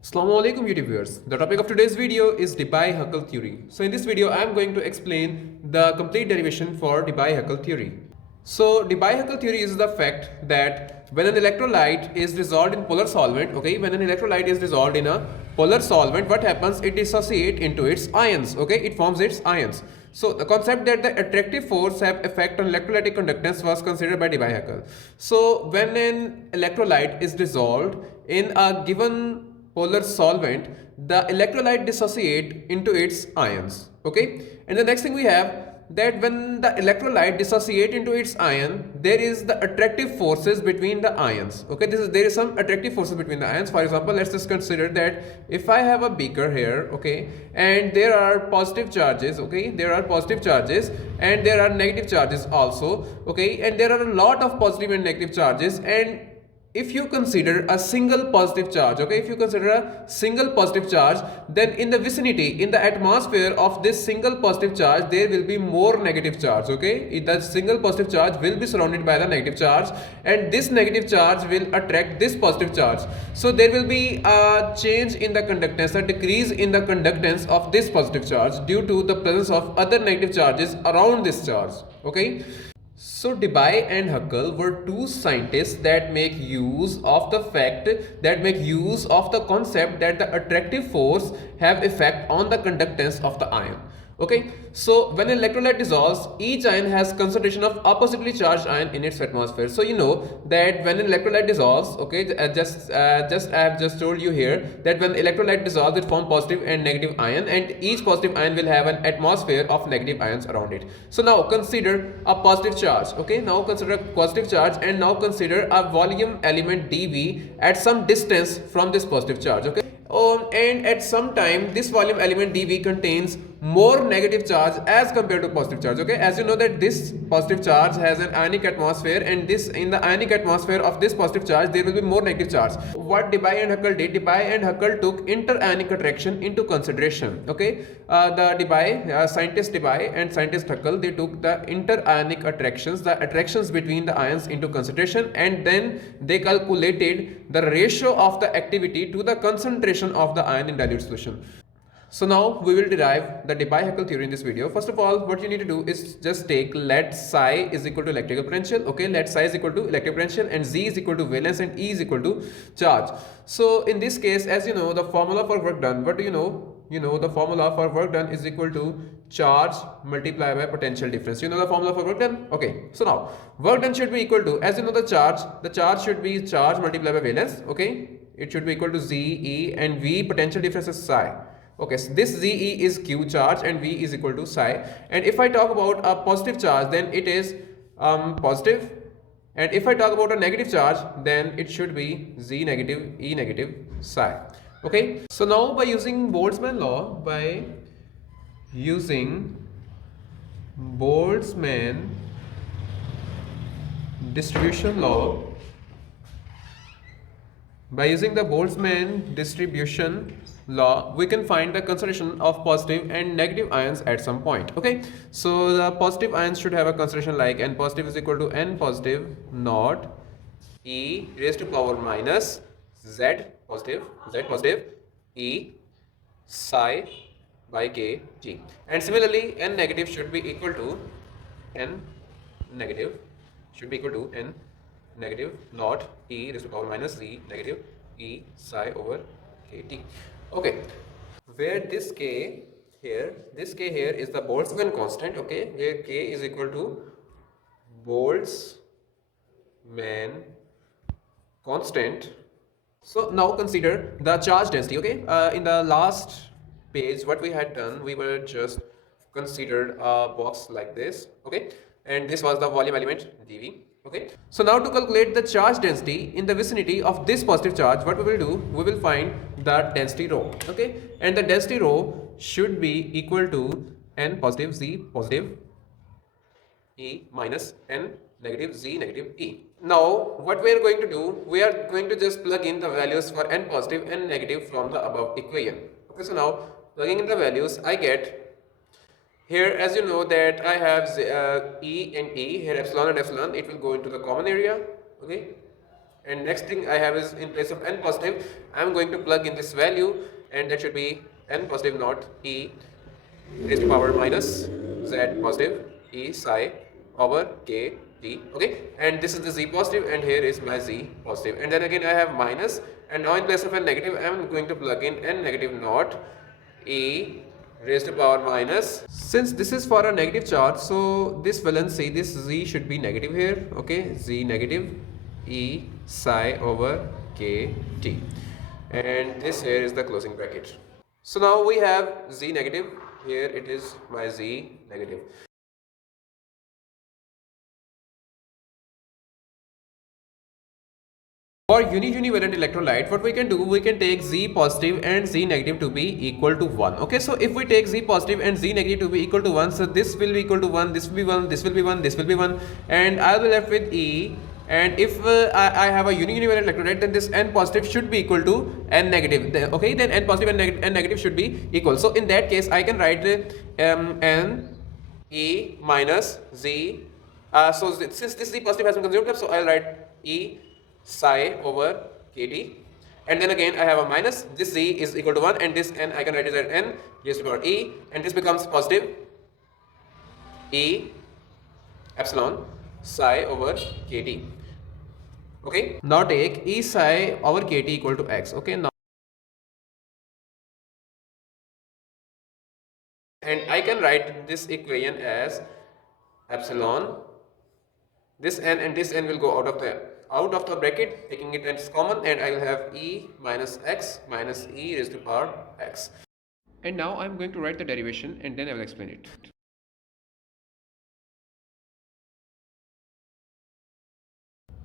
Assalamu alaikum YouTube viewers. The topic of today's video is Debye-Hückel theory. So in this video I am going to explain the complete derivation for Debye-Hückel theory. So Debye-Hückel theory is the fact that when an electrolyte is dissolved in polar solvent, when an electrolyte is dissolved in a polar solvent, what happens? It dissociates into its ions, it forms its ions. So the concept that the attractive force have effect on electrolytic conductance was considered by Debye-Hückel. So when an electrolyte is dissolved in a given polar solvent, the electrolyte dissociate into its ions. And the next thing we have that when the electrolyte dissociate into its ion, there is the attractive forces between the ions. There is some attractive forces between the ions. For example, let's just consider that if I have a beaker here, and there are positive charges, there are positive charges and there are negative charges also, and there are a lot of positive and negative charges. And if you consider a single positive charge, then in the vicinity, in the atmosphere of this single positive charge, there will be more negative charge. The single positive charge will be surrounded by the negative charge, and this negative charge will attract this positive charge. So there will be a change in the conductance, a decrease in the conductance of this positive charge due to the presence of other negative charges around this charge. So Debye and Huckel were two scientists that make use of the concept that the attractive force have effect on the conductance of the ion. So when an electrolyte dissolves, each ion has concentration of oppositely charged ion in its atmosphere. So you know that when an electrolyte dissolves, I have just told you here that when electrolyte dissolves, it forms positive and negative ion, and each positive ion will have an atmosphere of negative ions around it. So now consider a positive charge. Now consider a positive charge, and now consider a volume element dV at some distance from this positive charge. And at some time this volume element dV contains more negative charge as compared to positive charge. As you know that this positive charge has an ionic atmosphere, and this in the ionic atmosphere of this positive charge there will be more negative charge. What Debye and Huckel did, Debye and Huckel took interionic attraction into consideration. Scientist Debye and scientist Huckel, they took the interionic attractions, the attractions between the ions into consideration, and then they calculated the ratio of the activity to the concentration of the ion in dilute solution. So now we will derive the Debye-Hückel theory in this video. First of all, what you need to do is just take let psi is equal to electrical potential. Let psi is equal to electric potential, and Z is equal to valence, and E is equal to charge. So in this case, as you know, the formula for work done, what do you know? You know the formula for work done is equal to charge multiplied by potential difference. You know the formula for work done? So now work done should be equal to, as you know, the charge should be charge multiplied by valence. It should be equal to ZE, and V potential difference is psi. So this ZE is Q charge and V is equal to psi. And if I talk about a positive charge, then it is positive. And if I talk about a negative charge, then it should be Z negative, E negative, psi. So now by using Boltzmann distribution law, by using the Boltzmann distribution law, we can find the concentration of positive and negative ions at some point. So the positive ions should have a concentration like N positive is equal to N positive naught E raised to power minus Z positive E psi by kg. And similarly, N negative should be equal to N negative naught E raised to power minus Z negative E psi over kT. Where this K here is the Boltzmann constant, where K is equal to Boltzmann constant. So now consider the charge density. In the last page, what we had done, we were just considered a box like this, and this was the volume element dV. So now to calculate the charge density in the vicinity of this positive charge, what we will do, we will find the density rho. And the density rho should be equal to N positive Z positive E minus N negative Z negative E. Now what we are going to do, we are going to just plug in the values for N positive and negative from the above equation. So now plugging in the values, I get here, as you know that I have E and E, here epsilon and epsilon, it will go into the common area, and next thing I have is in place of n positive, I am going to plug in this value, and that should be n positive naught e raised to power minus z positive e psi over k t. Okay, and this is the z positive, and here is my z positive, and then again I have minus, and now in place of n negative I am going to plug in n negative naught e raised to power minus. Since this is for a negative charge, so this valency, this z should be negative here. Okay, z negative e psi over k t, and this here is the closing bracket. So now we have z negative, here it is my z negative. For univalent electrolyte, what we can do, we can take z positive and z negative to be equal to 1. Okay, so if we take z positive and z negative to be equal to 1, so this will be equal to 1, this will be 1, this will be 1, this will be 1, and I will be left with E. And if I have a univalent electrolyte, then this n positive should be equal to n negative. Okay, then n positive and n negative should be equal. So in that case, I can write n E minus z. So since this z positive has been consumed up, so I'll write E psi over kt, and then again I have a minus, this z is equal to 1, and this n I can write it as n raised to power e, and this becomes positive e epsilon psi over kt. Okay, now take e psi over kt equal to x. Okay, now and I can write this equation as epsilon, this n and this n will go out of the bracket, taking it as common, and I will have e minus x minus e raised to power x. And now I am going to write the derivation, and then I will explain it.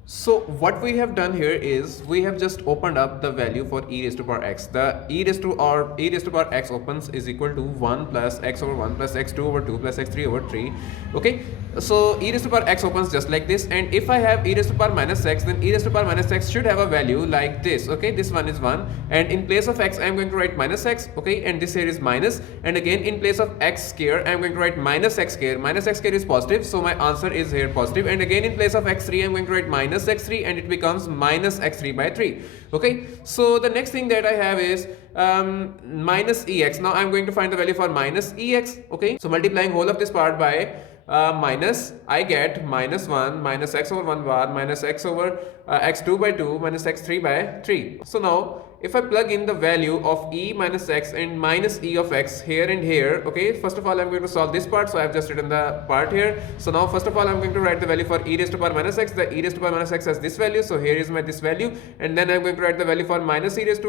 So what we have done here is we have just opened up the value for e raised to power x. The e raised to power x opens is equal to 1 plus x over 1 plus x2 over 2 plus x3 over 3. Okay, so e raised to power x opens just like this, and if I have e raised to power minus x, then e raised to power minus x should have a value like this. Okay, this one is 1, and in place of x I am going to write minus x. Okay, and this here is minus, and again in place of x square I am going to write minus x square. Minus x square is positive, so my answer is here positive, and again in place of x3 I am going to write minus x3, and it becomes minus x3 by 3. Okay, so the next thing that I have is minus ex. Now I'm going to find the value for minus ex. Okay, so multiplying whole of this part by minus, I get minus 1 minus x over 1 bar minus x over x2 by 2 minus x3 by 3. So now if I plug in the value of e minus x and minus e of x here and here, okay, first of all I'm going to solve this part, so I have just written the part here. So now first of all I'm going to write the value for e raised to power minus x. The e raised to power minus x has this value, so here is my this value, and then I'm going to write the value for minus e raised to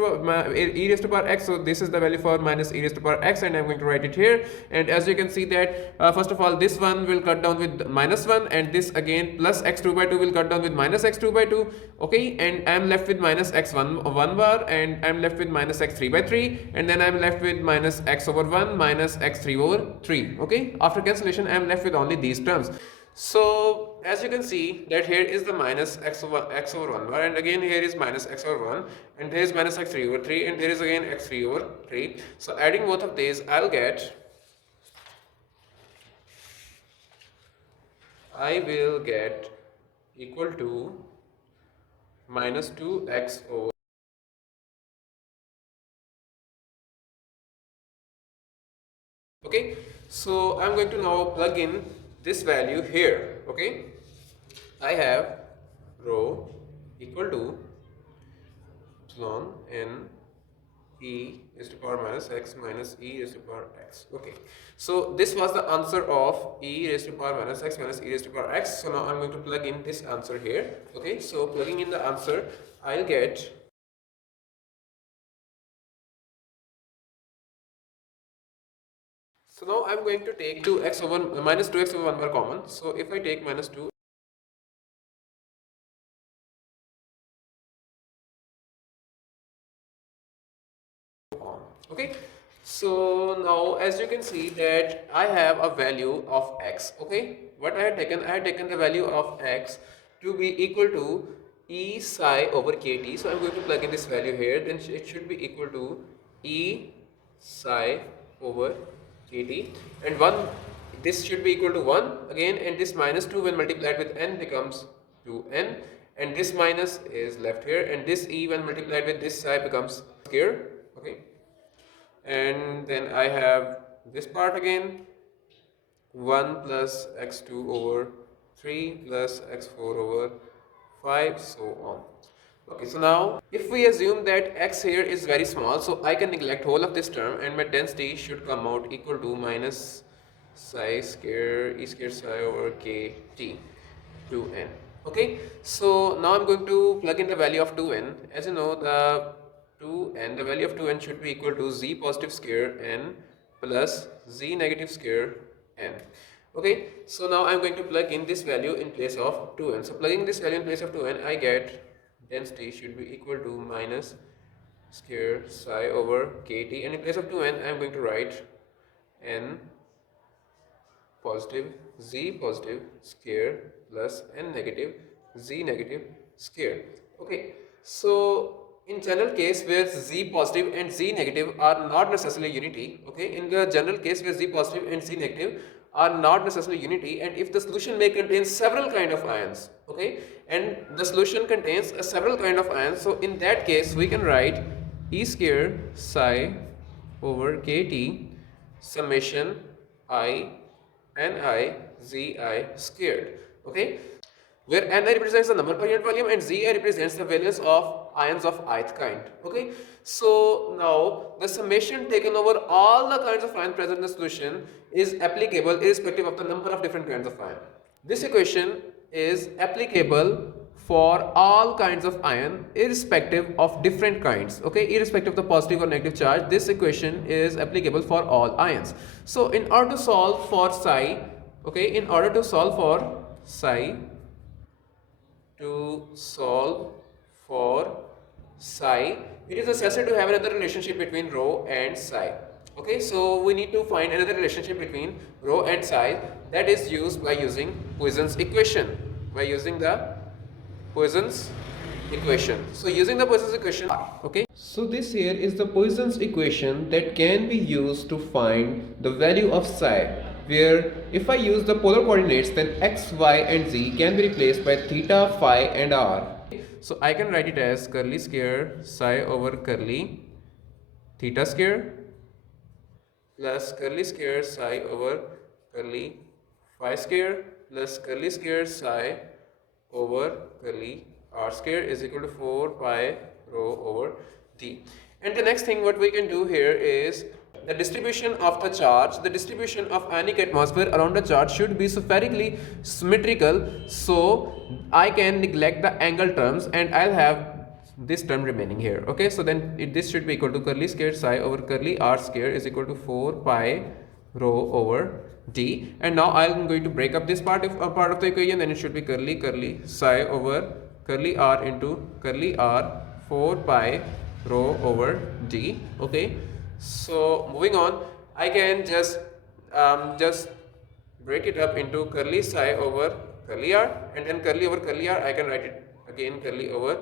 power x. So this is the value for minus e raised to power x, and I'm going to write it here. And as you can see that first of all this one will cut down with minus 1, and this again plus x2 by 2 will cut down with minus x2 by 2. Okay, and I'm left with minus x1 1 bar, and I'm left with minus x3 by 3, and then I'm left with minus x over 1 minus x3 over 3. Okay, after cancellation I'm left with only these terms. So as you can see that here is the minus x over 1 bar, and again here is minus x over 1, and there is minus x3 over 3, and there is again x3 over 3. So adding both of these I will get equal to minus 2x over. Okay, so I'm going to now plug in this value here. Okay, I have rho equal to epsilon n e raised to power minus x minus e raised to power x. Okay, so this was the answer of e raised to power minus x minus e raised to power x. So now I'm going to plug in this answer here. Okay, so plugging in the answer, I'll get so now I'm going to take 2x over minus 2x over 1 bar common. So if I take minus 2, okay, so now as you can see that I have a value of x. Okay, what I had taken the value of x to be equal to e psi over kt. So I'm going to plug in this value here, then it should be equal to e psi over kt, and 1, this should be equal to 1 again, and this minus 2 when multiplied with n becomes 2n, and this minus is left here, and this e when multiplied with this psi becomes here, okay, and then I have this part again, 1 plus x2 over 3 plus x4 over 5, so on. Okay, so now if we assume that x here is very small, so I can neglect whole of this term and my density should come out equal to minus psi square e square psi over kt 2n. Okay, so now I'm going to plug in the value of 2n. As you know, the value of 2n should be equal to z positive square n plus z negative square n. Okay, so now I'm going to plug in this value in place of 2n. So plugging this value in place of 2n, I get density should be equal to minus square psi over kt, and in place of 2n I am going to write n positive z positive square plus n negative z negative square. Okay, so in general case where z positive and z negative are not necessarily unity, okay, in the general case where z positive and z negative are not necessarily unity, and if the solution may contain several kind of ions, okay, and the solution contains several kind of ions, so in that case we can write e square psi over kt summation I ni zi squared, okay, where ni represents the number per unit volume and zi represents the valence of ions of ith kind. Okay, so now the summation taken over all the kinds of ions present in the solution is applicable irrespective of the number of different kinds of ion. This equation is applicable for all kinds of ion irrespective of different kinds, okay, irrespective of the positive or negative charge. This equation is applicable for all ions. So in order to solve for psi, okay, in order to solve for psi, it is necessary to have another relationship between rho and psi. Okay, so we need to find another relationship between rho and psi that is used by using Poisson's equation, by using the Poisson's equation. So using the Poisson's equation, okay, so this here is the Poisson's equation that can be used to find the value of psi, where if I use the polar coordinates, then x, y and z can be replaced by theta, phi and r. So I can write it as curly square psi over curly theta square plus curly square psi over curly phi square plus curly square psi over curly r square is equal to 4 pi rho over d. And the next thing what we can do here is the distribution of the charge, the distribution of ionic atmosphere around the charge should be spherically symmetrical, so I can neglect the angle terms and I'll have this term remaining here. Okay, so then this should be equal to curly square psi over curly r square is equal to 4 pi rho over d. And now I'm going to break up this part of the equation, then it should be curly psi over curly r into curly r 4 pi rho over d. Okay, so moving on, I can just break it up into curly psi over curly r, and then curly over curly r I can write it again curly over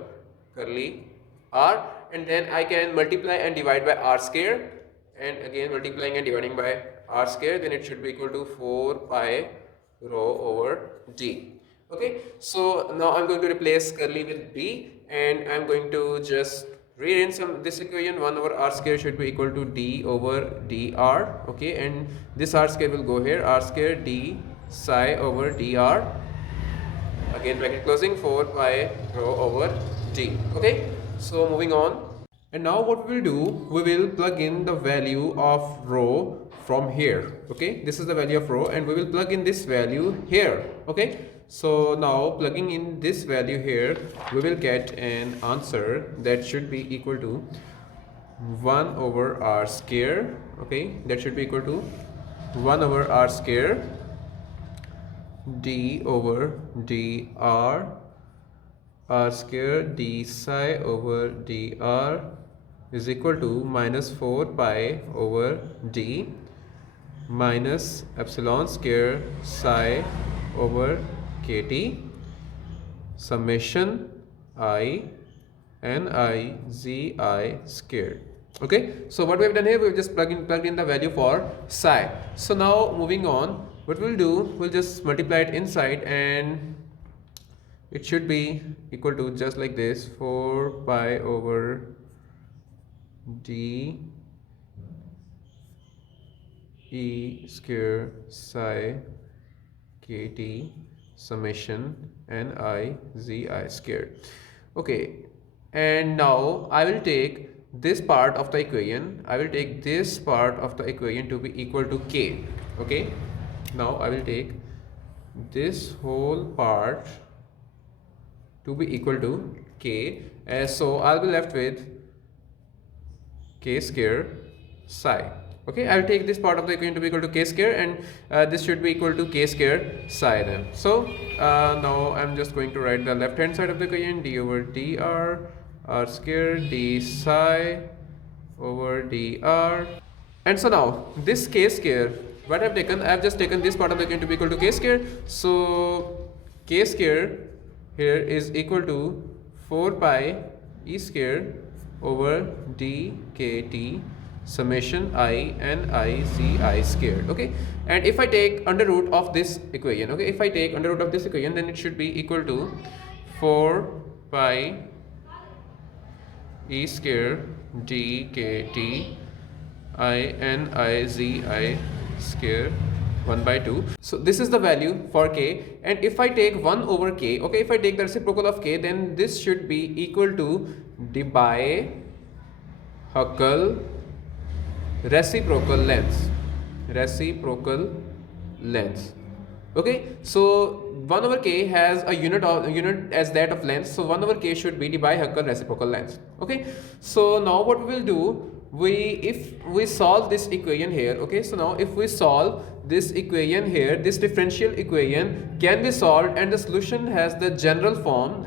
curly r, and then I can multiply and divide by r square, and again multiplying and dividing by r square, then it should be equal to 4 pi rho over d. Okay, so now I'm going to replace curly with d, and I'm going to just rearrange this equation. 1 over r square should be equal to d over dr. Okay, and this r square will go here, r square d psi over dr, again bracket closing, 4 pi rho over d. Okay, so moving on, and now what we will do, we will plug in the value of rho from here. Okay, this is the value of rho and we will plug in this value here. Okay, so now plugging in this value here, we will get an answer that should be equal to 1 over r square. Okay, that should be equal to 1 over r square d over dr r square d psi over dr is equal to minus 4 pi over d minus epsilon square psi over kt summation I ni zi squared. Okay, so what we have done here, we have just plugged in the value for psi. So now moving on, what we'll do, we'll just multiply it inside and it should be equal to just like this, 4 pi over d e square psi kt summation ni zi squared. Okay, and now I will take this part of the equation, I will take this part of the equation to be equal to k. Okay, now I will take this whole part to be equal to k, so I'll be left with k square psi. Okay, I'll take this part of the equation to be equal to k square, and this should be equal to k square psi then. So now I'm just going to write the left hand side of the equation, d over dr r square d psi over dr. And so now this k square, what I've taken, I've just taken this part of the equation to be equal to k square. So k square here is equal to 4 pi e square over dkt summation I n I z I squared. Okay, and if I take under root of this equation, okay, if I take under root of this equation, then it should be equal to 4 pi e square dkt I n I z I square 1 by 2. So this is the value for k, and if I take 1 over k, okay, if I take the reciprocal of k, then this should be equal to Debye-Hückel reciprocal length. Okay, so 1 over k has a unit as that of length, so 1 over k should be Debye-Hückel reciprocal length. Okay, so now what we will do, if we solve this equation here, okay, so now if we solve this equation here, this differential equation can be solved, and the solution has the general form,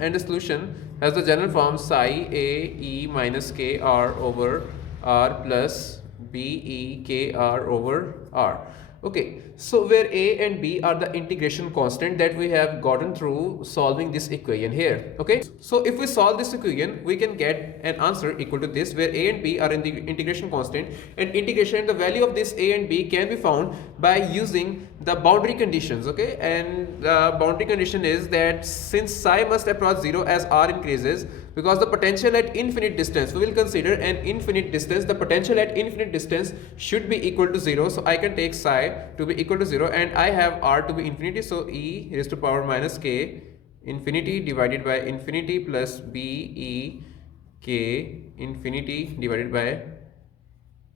psi a e minus k r over r plus b e k r over r. Okay, so where a and b are the integration constant that we have gotten through solving this equation here. Okay, so if we solve this equation, we can get an answer equal to this, where a and b are in the integration constant, and integration, the value of this a and b can be found by using the boundary conditions. Okay, and the boundary condition is that since psi must approach 0 as r increases, because the potential at infinite distance, we will consider an infinite distance, the potential at infinite distance should be equal to 0. So I can take psi to be equal to 0, and I have r to be infinity, so e raised to power minus k infinity divided by infinity plus b e k infinity divided by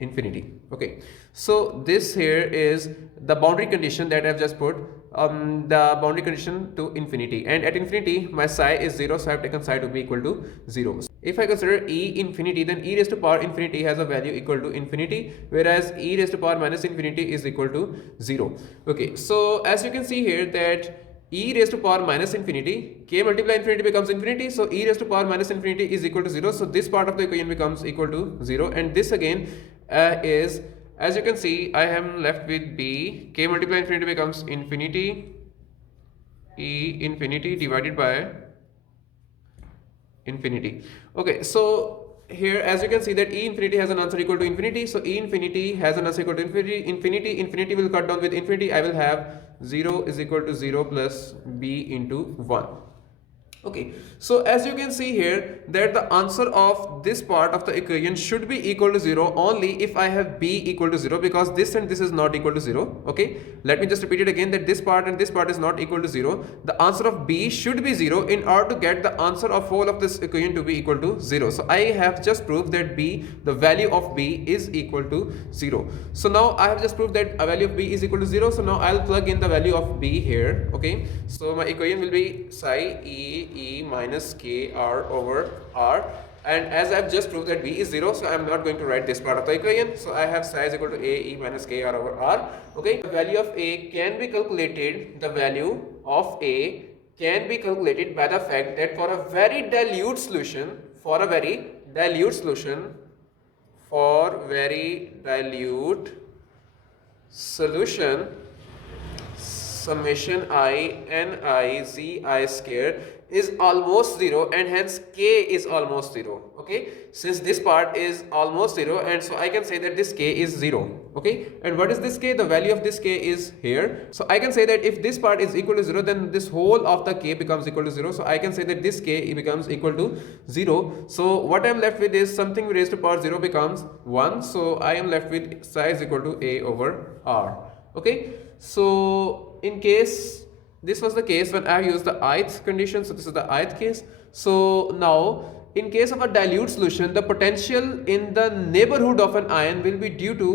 infinity. Okay, so this here is the boundary condition that I've just put, the boundary condition to infinity, and at infinity my psi is 0, so I've taken psi to be equal to 0. If I consider e infinity, then e raised to power infinity has a value equal to infinity, whereas e raised to power minus infinity is equal to 0. Okay, so as you can see here that e raised to power minus infinity, k multiply infinity becomes infinity, so e raised to power minus infinity is equal to 0, so this part of the equation becomes equal to 0, and this again is, as you can see, I am left with b, k multiply infinity becomes infinity, e infinity divided by infinity. Okay, so here as you can see that e infinity has an answer equal to infinity, so e infinity has an answer equal to infinity will cut down with infinity, I will have 0 is equal to 0 plus b into 1. Okay, so as you can see here that the answer of this part of the equation should be equal to 0 only if I have b equal to 0, because this and this is not equal to 0. Okay, let me just repeat it again, that this part and this part is not equal to 0. The answer of b should be 0 in order to get the answer of whole of this equation to be equal to 0. So I have just proved that b, the value of b is equal to 0. So now I have just proved that a value of b is equal to 0. So now I'll plug in the value of b here. Okay, so my equation will be psi e minus k r over r, and as I've just proved that b is 0, so I'm not going to write this part of the equation. So I have psi is equal to a e minus k r over r. Okay, the value of a can be calculated, by the fact that for a very dilute solution, summation I n I z I square is almost 0, and hence k is almost 0. Okay, since this part is almost 0, and so I can say that this k is 0. Okay, and what is this k? The value of this k is here. So I can say that if this part is equal to 0, then this whole of the k becomes equal to 0. So I can say that this k becomes equal to 0. So what I am left with is something raised to power 0 becomes 1. So I am left with psi is equal to a over r. Okay, so in case this was the case when I used the ith condition, so this is the ith case. So now in case of a dilute solution, the potential in the neighborhood of an ion will be due to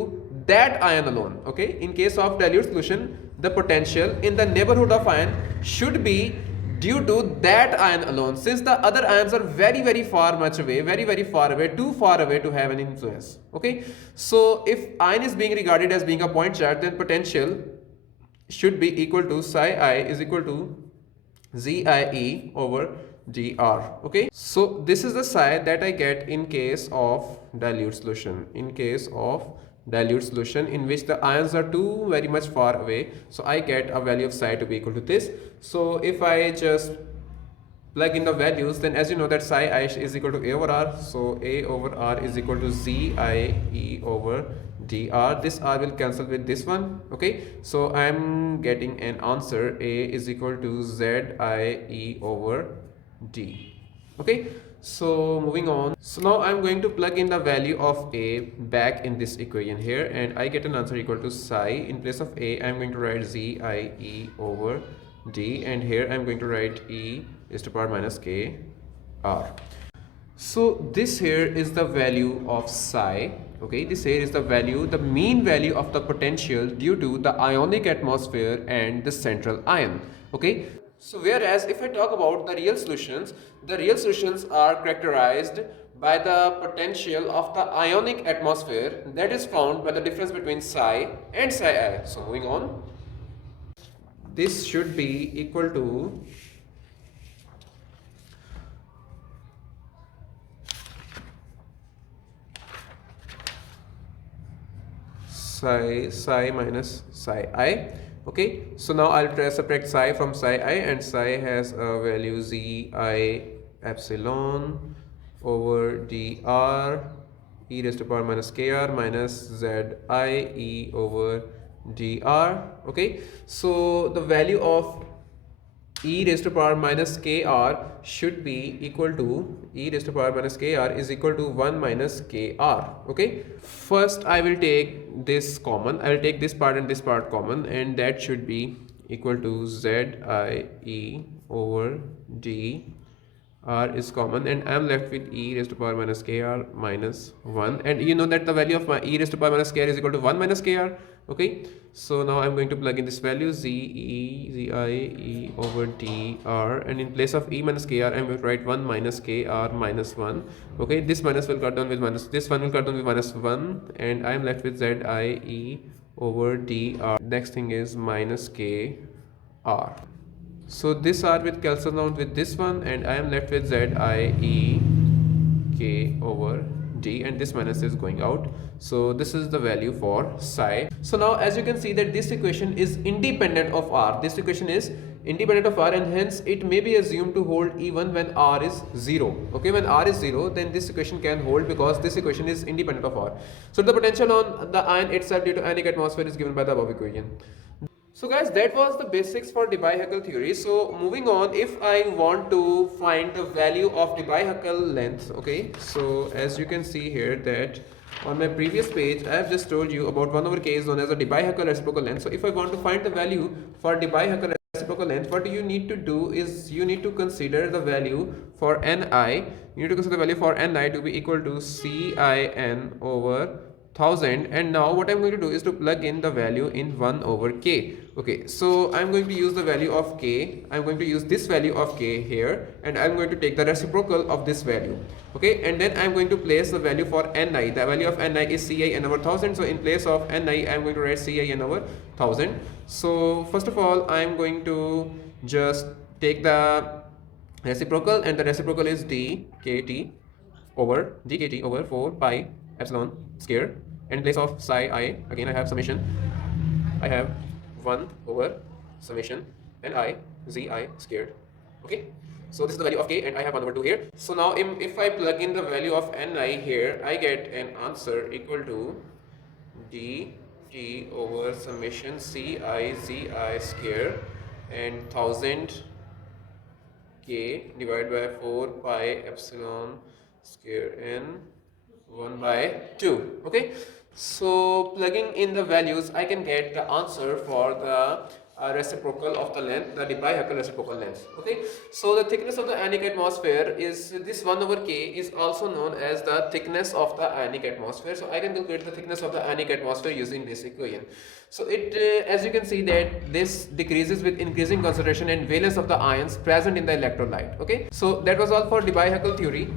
that ion alone. Okay, in case of dilute solution, the potential in the neighborhood of ion should be due to that ion alone, since the other ions are very far much away, very far away, too far away to have an influence. Okay, so if ion is being regarded as being a point charge, then potential should be equal to psi I is equal to ZIE over dr. Okay, so this is the psi that I get in case of dilute solution, in case of dilute solution in which the ions are too very much far away. So I get a value of psi to be equal to this. So if I just plug in the values, then as you know that psi I is equal to a over r. So a over r is equal to ZIE over dr. This r will cancel with this one. Okay, so I am getting an answer a is equal to ZIE over d. Okay, so moving on. So now I'm going to plug in the value of a back in this equation here, and I get an answer equal to psi. In place of a, I'm going to write ZIE over d, and here I'm going to write e is to power minus k r. So this here is the value of psi. Okay, this here is the value, the mean value of the potential due to the ionic atmosphere and the central ion. Okay, so whereas if I talk about the real solutions are characterized by the potential of the ionic atmosphere that is found by the difference between psi and psi I. So moving on, this should be equal to psi minus psi I. Okay, so now I'll try to subtract psi from psi I, and psi has a value ZI epsilon over dr e raised to power minus kr minus ZIE over dr. Okay, so the value of e raised to power minus kr should be equal to e raised to power minus kr is equal to 1 minus kr. Okay, first I will take this common, I will take this part and this part common, and that should be equal to ZIE over d r is common, and I am left with e raised to power minus kr minus 1, and you know that the value of my e raised to power minus kr is equal to 1 minus kr. Okay, so now I'm going to plug in this value ZIE over dr, and in place of e minus kr I'm going to write 1 minus kr minus 1. Okay, this minus will cut down with minus, this one will cut down with minus 1, and I'm left with ZIE over dr. Next thing is minus kr. So this r will cancel down with this one, and I am left with ZIE k over d, and this minus is going out. So this is the value for psi. So now as you can see that this equation is independent of r. This equation is independent of r, and hence it may be assumed to hold even when r is 0. Okay, when r is 0, then this equation can hold because this equation is independent of r. So the potential on the ion itself due to ionic atmosphere is given by the above equation. So guys, that was the basics for Debye-Hückel theory. So moving on, if I want to find the value of Debye-Hückel length, okay, so as you can see here that on my previous page I have just told you about 1 over k is known as a Debye-Hückel reciprocal length. So if I want to find the value for Debye-Hückel reciprocal length, what you need to do is you need to consider the value for Ni. You need to consider the value for Ni to be equal to Cin over 1000, and now what I'm going to do is to plug in the value in 1 over k. Okay, so I'm going to use the value of k, I'm going to use this value of k here, and I'm going to take the reciprocal of this value. Okay, and then I'm going to place the value for Ni. The value of Ni is Cin over 1000, so in place of Ni I'm going to write Cin over 1000. So first of all I'm going to just take the reciprocal, and the reciprocal is dkt over 4 pi epsilon square, and in place of psi I, again I have summation, I have 1 over summation Ni Zi squared. Okay, so this is the value of k and I have 1 over 2 here. So now if I plug in the value of Ni here, I get an answer equal to dt over summation Ci Zi square and 1000 k divided by 4 pi epsilon square n 1 by 2. Okay, so plugging in the values, I can get the answer for the reciprocal of the length, the Debye-Hückel reciprocal length. Okay, so the thickness of the ionic atmosphere is this 1 over k is also known as the thickness of the ionic atmosphere. So I can calculate the thickness of the ionic atmosphere using this equation. So it as you can see that this decreases with increasing concentration and valence of the ions present in the electrolyte. Okay, so that was all for Debye-Hückel theory.